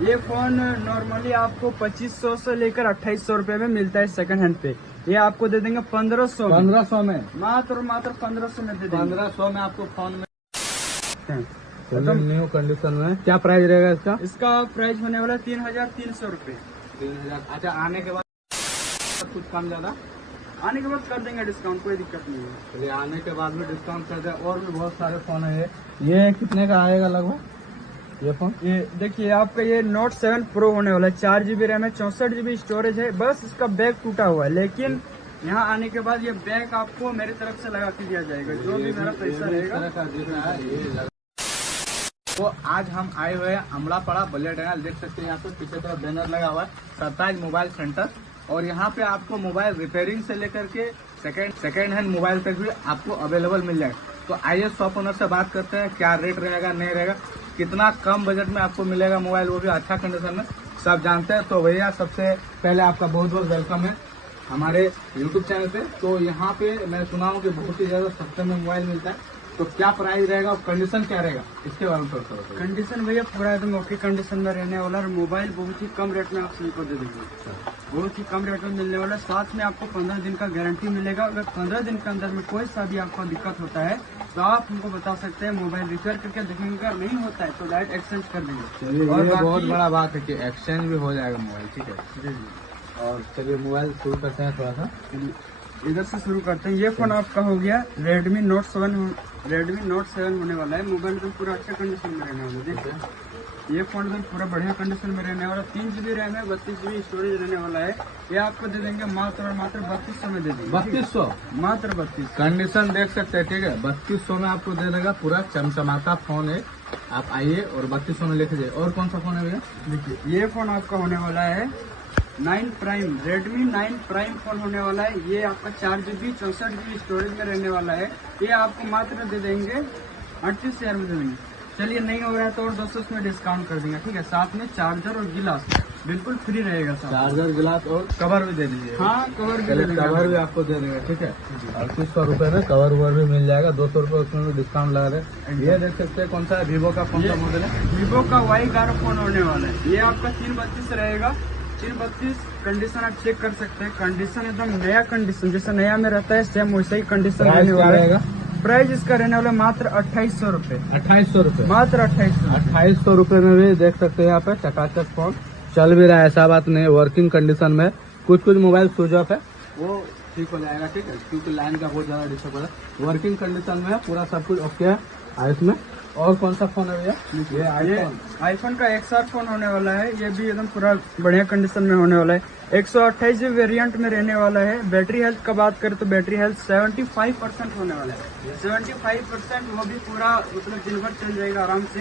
ये phone normally आपको 2500 से लेकर 2800 रुपए में मिलता है सेकंड हैंड पे। ये आपको दे देंगे 1500 में। 1500 में मात्र और मात्र 1500 में दे देंगे। 1500 में आपको फोन में एकदम न्यू कंडीशन में। क्या प्राइस रहेगा इसका? इसका प्राइस होने वाला है 3300 रुपए। 3000। अच्छा, आने के बाद कुछ कम ज्यादा? आने के बाद कर देंगे डिस्काउंट, कोई दिक्कत नहीं है। चलिए, आने के बाद भी डिस्काउंट कर दे। और भी बहुत सारे फोन है। ये कितने का आएगा लगभग ये फोन? ये देखिए आपका ये Note 7 Pro होने वाला है। 4 GB रैम है, 64 GB स्टोरेज है। बस इसका बैक टूटा हुआ है, लेकिन यहाँ आने के बाद ये बैक आपको मेरी तरफ से लगा के दिया जाएगा, जो भी मेरा पैसा रहेगा। तो आज हम आए हुए हैं अमलापड़ा बलिया डेंगल। देख सकते हैं यहाँ पे पीछे तरफ बैनर लगा हुआ है सरताज मोबाइल सेंटर। और यहाँ पे आपको मोबाइल रिपेयरिंग से लेकर के सेकेंड हैंड मोबाइल तक भी आपको अवेलेबल मिल जाएगा। तो आइए शॉप ओनर से बात करते हैं, क्या रेट रहेगा, नहीं रहेगा, कितना कम बजट में आपको मिलेगा मोबाइल, वो भी अच्छा कंडीशन में, सब जानते हैं। तो भैया, सबसे पहले आपका बहुत बहुत वेलकम है हमारे यूट्यूब चैनल पे। तो यहाँ पे मैं सुना हूँ कि बहुत ही ज्यादा सस्ते में मोबाइल मिलता है। तो क्या प्राइस रहेगा और कंडीशन क्या रहेगा, इसके बारे में थोड़ा सा। कंडीशन भैया पूरा एकदम ओके कंडीशन में रहने वाला है। मोबाइल बहुत ही कम रेट में आप सभी को दे देंगे, बहुत ही कम रेट में मिलने वाला है। साथ में आपको 15 दिन का गारंटी मिलेगा। अगर 15 दिन के अंदर में कोई सा भी आपको दिक्कत होता है तो आप हमको बता सकते हैं, मोबाइल रिपेयर करके देखेंगे। अगर नहीं होता है तो डायरेक्ट एक्सचेंज कर देंगे। और ये बहुत बड़ा बात है कि एक्सचेंज भी हो जाएगा मोबाइल, ठीक है जी। और चलिए मोबाइल शुरू करते हैं थोड़ा सा, इधर से शुरू करते हैं। ये फोन आपका हो गया Redmi Note 7 होने वाला है। मोबाइल एकदम पूरा अच्छा कंडीशन में रहने वाला है। देखिए ये फोन एकदम पूरा बढ़िया कंडीशन में रहने वाला। 3 GB रैम है, 32 GB स्टोरेज रहने वाला है। ये आपको दे देंगे मात्र और मात्र 3200 में दे देंगे। 3200 मात्र 3200। कंडीशन देख सकते हैं, ठीक है। 3200 में आपको दे देगा, पूरा चमचमाता फोन है। आप आइए और 3200 में लेके जाइए। और कौन सा फोन है भैया? देखिए ये फोन आपका होने वाला है 9 प्राइम, Redmi 9 प्राइम फोन होने वाला है। ये आपका 4 GB 64 GB स्टोरेज में रहने वाला है। ये आपको मात्र दे देंगे 38,000 में दे देंगे। चलिए नहीं हो रहा है तो और 200 में डिस्काउंट कर देंगे, ठीक है। साथ में चार्जर और गिलास बिल्कुल फ्री रहेगा। चार्जर, गिलास और कवर भी दे दीजिए। हाँ, कवर भी कवर भी आपको दे देंगे, ठीक है। 3800 रुपए में कवर ववर भी मिल जाएगा। 200 रुपए उसमें भी डिस्काउंट लगा दे। ये देख सकते हैं कौन सा है, वीवो का कौन सा मॉडल है? वीवो का Y11 फोन होने वाला है। ये आपका 332 रहेगा। 332 कंडीशन आप चेक कर सकते हैं। कंडीशन एकदम नया कंडीशन, जैसे नया में रहता है सेम वैसा ही कंडीशन रहने वाला है। प्राइस इसका रहने वाला मात्र 2800 रुपए। 2800 रुपए, मात्र 2800 रुपए में भी देख सकते हैं यहाँ पे चकाचक फोन चल भी रहा है, ऐसा बात नहीं। वर्किंग कंडीशन में कुछ मोबाइल स्विच ऑफ है, वो ठीक हो जाएगा, ठीक है, क्योंकि लाइन का बहुत ज्यादा डिस्टर्ब है। वर्किंग कंडीशन में है, पूरा सब कुछ ओके है इसमें। और कौन सा फोन है भैया? ये आईफोन का XR फोन होने वाला है। ये भी एकदम पूरा बढ़िया कंडीशन में होने वाला है। 128 GB वेरिएंट में रहने वाला है। बैटरी हेल्थ का बात करें तो बैटरी हेल्थ 75% होने वाला है। 75%, वो भी पूरा मतलब दिन भर चल जाएगा आराम से।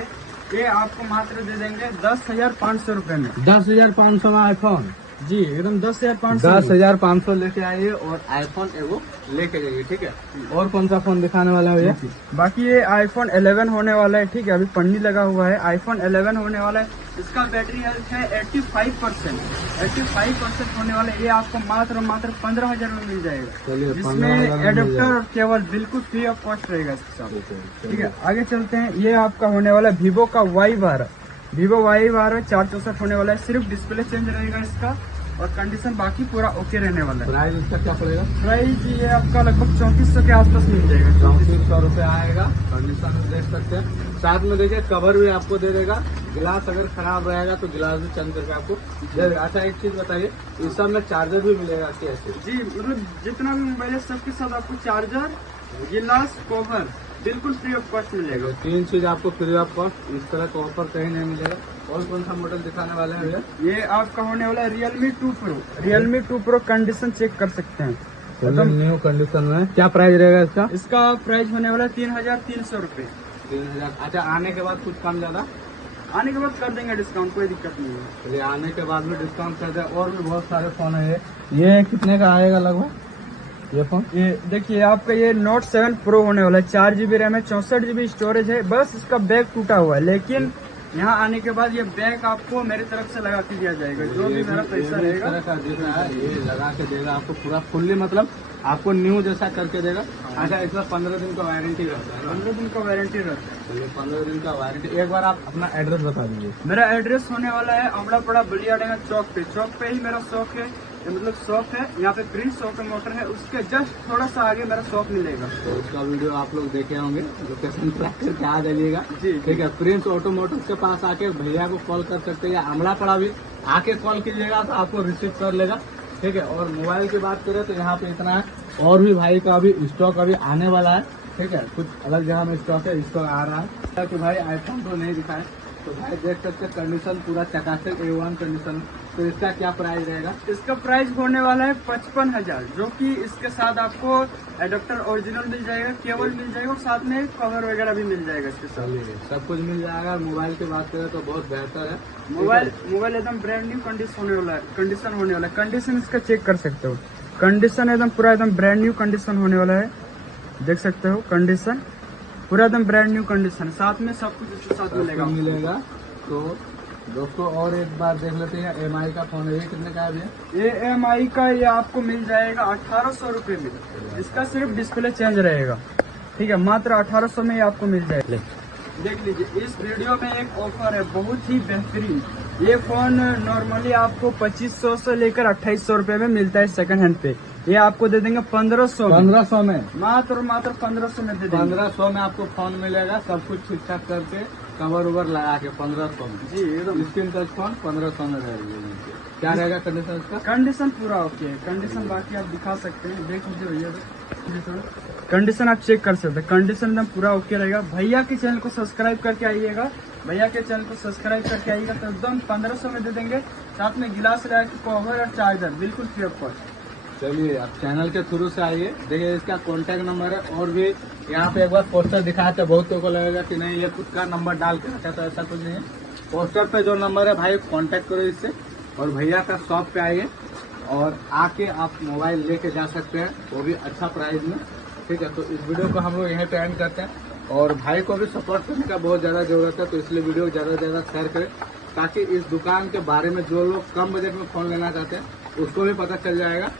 ये आपको मात्र दे देंगे 10,500 रुपए में। 10,500 में आईफोन? जी एकदम 10,500। 10,500 लेके आइए और आईफोन एगो लेके जाइए, ठीक है। और कौन सा फोन दिखाने वाला है भैया? बाकी ये iPhone 11 होने वाला है, ठीक है। अभी पन्नी लगा हुआ है। iPhone 11 होने वाला है। इसका बैटरी हेल्थ है 85% होने वाला है। ये आपको मात्र 15,000 में मिल जाएगा, जिसमें एडेप्टर और केबल बिल्कुल फ्री ऑफ कॉस्ट रहेगा इसके साथ, ठीक है। आगे चलते हैं। ये आपका होने वाला है वीवो का Y12। वीवो Y12 464 होने वाला है। सिर्फ डिस्प्ले चेंज रहेगा इसका और कंडीशन बाकी पूरा ओके रहने वाला है। प्राइस इसका क्या पड़ेगा? प्राइस ये आपका लगभग 3400 के आसपास मिल जाएगा। 3400 रुपए आएगा। कंडीशन देख सकते हैं। साथ में देखिए कवर भी आपको दे देगा। गिलास अगर खराब रहेगा तो गिलास भी चेंज करके आपको दे देगा। अच्छा, एक चीज बताइए, इस सब में चार्जर भी मिलेगा कैसे? जी मतलब जितना भी मोबाइल है सबके साथ आपको चार्जर, गिलास, कवर बिल्कुल फ्री ऑफ कॉस्ट मिलेगा। 3 चीज आपको फ्री ऑफ कॉस्ट। इस तरह का ऑफर कहीं नहीं मिलेगा। और कौन सा मॉडल दिखाने वाले हैं भैया? ये आपका होने वाला है Realme 2 Pro। Realme 2 Pro condition check कर सकते हैं, एकदम न्यू कंडीशन में। क्या प्राइस रहेगा इसका? इसका प्राइस होने वाला है 3300 रुपए। 3000। अच्छा, आने के बाद कुछ कम ज्यादा? आने के बाद कर देंगे डिस्काउंट, कोई दिक्कत नहीं है। चलिए, आने के बाद भी डिस्काउंट कर दे। और भी बहुत सारे फोन है। ये कितने का आएगा लगभग ये फोन? ये देखिए आपका ये Note 7 Pro होने वाला है। 4 GB रैम है, 64 GB स्टोरेज है। बस इसका बैक टूटा हुआ है, लेकिन यहाँ आने के बाद ये बैग आपको मेरी तरफ से लगा के दिया जाएगा, जो भी मेरा पैसा इस रहेगा। तरह का दिख रहा है, ये लगा के देगा आपको पूरा फुल्ली, मतलब आपको न्यू जैसा करके देगा। अच्छा, इसमें 15 दिन का वारंटी रहता है। 15 दिन का वारंटी रहता है। चलिए 15 दिन का वारंटी। एक बार आप अपना एड्रेस बता दीजिए। मेरा एड्रेस होने वाला है अमड़ापड़ा बलियाडेंगा चौक पे ही मेरा शॉप है, मतलब शॉप है। यहाँ पे प्रिंस ऑटोमोटर है, उसके जस्ट थोड़ा सा आगे मेरा शॉप मिलेगा। तो उसका वीडियो आप लोग देखे होंगे, लोकेशन ट्रैक करके आ जाइएगा। जी, ठीक है, प्रिंस ऑटोमोटिव के पास आके भैया को कॉल कर सकते हैं, या अमड़ापड़ा भी आके कॉल कीजिएगा तो आपको रिसीव कर लेगा। ठीक है, और मोबाइल की बात करें तो यहाँ पे इतना है, और भी भाई का अभी स्टॉक अभी आने वाला है। ठीक है, कुछ अलग जगह में स्टॉक है, स्टॉक आ रहा है। तो भाई आईफोन तो नहीं दिखाए, तो भाई देख सकते हैं कंडीशन पूरा चकाचक A1 कंडीशन। तो इसका क्या प्राइस रहेगा? इसका प्राइस होने वाला है 55,000, जो कि इसके साथ आपको एडाप्टर ओरिजिनल मिल जाएगा, केबल मिल जाएगा और साथ में कवर वगैरह भी मिल जाएगा इसके साथ। चलिए, सब कुछ मिल जाएगा। मोबाइल की बात करें तो बहुत बेहतर है। मोबाइल एकदम ब्रांड न्यू कंडीशन होने वाला है। कंडीशन इसका चेक कर सकते हो, कंडीशन एकदम पूरा एकदम ब्रांड न्यू कंडीशन होने वाला है। देख सकते हो कंडीशन पूरा एकदम ब्रांड न्यू कंडीशन, साथ में सब कुछ इसके साथ मिलेगा। तो दोस्तों और एक बार देख लेते हैं, EMI का फोन है, ये कितने का है भैया? ये EMI का ये आपको मिल जाएगा 1800 रुपये में। इसका सिर्फ डिस्प्ले चेंज रहेगा। ठीक है, मात्र 1800 में ये आपको मिल जाएगा। देख लीजिए, इस वीडियो में एक ऑफर है बहुत ही बेहतरीन। ये फोन नॉर्मली आपको 2500 से लेकर 2800 रुपए में मिलता है सेकंड हैंड पे। ये आपको दे देंगे 1500 में, मात्र 1500 में दे देंगे। 1500 में आपको फोन मिलेगा, सब कुछ ठीक ठाक करके कवर उवर लगा के 1500 में। जी एकदम स्क्रीन टच फोन 1500 में रहेगा। क्या रहेगा कंडीशन इसका? कंडीशन पूरा ओके है। कंडीशन बाकी आप दिखा सकते हैं, देख लीजिए भैया, कंडीशन आप चेक कर सकते हैं। कंडीशन एकदम पूरा ओके रहेगा। भैया के चैनल को सब्सक्राइब करके आइएगा, भैया के चैनल को सब्सक्राइब करके आइएगा तो एकदम 1500 में दे देंगे, साथ में गिलास लगा के कवर और चार्जर बिल्कुल फ्री ऑफ कॉस्ट। चलिए, आप चैनल के थ्रू से आइए। देखिए, इसका कॉन्टैक्ट नंबर है, और भी यहाँ पे एक बार पोस्टर दिखाया था, बहुतों को लगेगा कि नहीं ये खुद का नंबर डाल के रखा, तो ऐसा कुछ नहीं है। पोस्टर पे जो नंबर है भाई कांटेक्ट करो इससे, और भैया का शॉप पे आइए और आके आप मोबाइल लेके जा सकते हैं, वो भी अच्छा प्राइस में। ठीक है, तो इस वीडियो को हम लोग यहीं पे एंड करते हैं, और भाई को भी सपोर्ट करने का बहुत ज्यादा जरूरत है, तो इसलिए वीडियो ज्यादा से ज्यादा शेयर करें, ताकि इस दुकान के बारे में जो लोग कम बजट में फोन लेना चाहते हैं उसको भी पता चल जाएगा।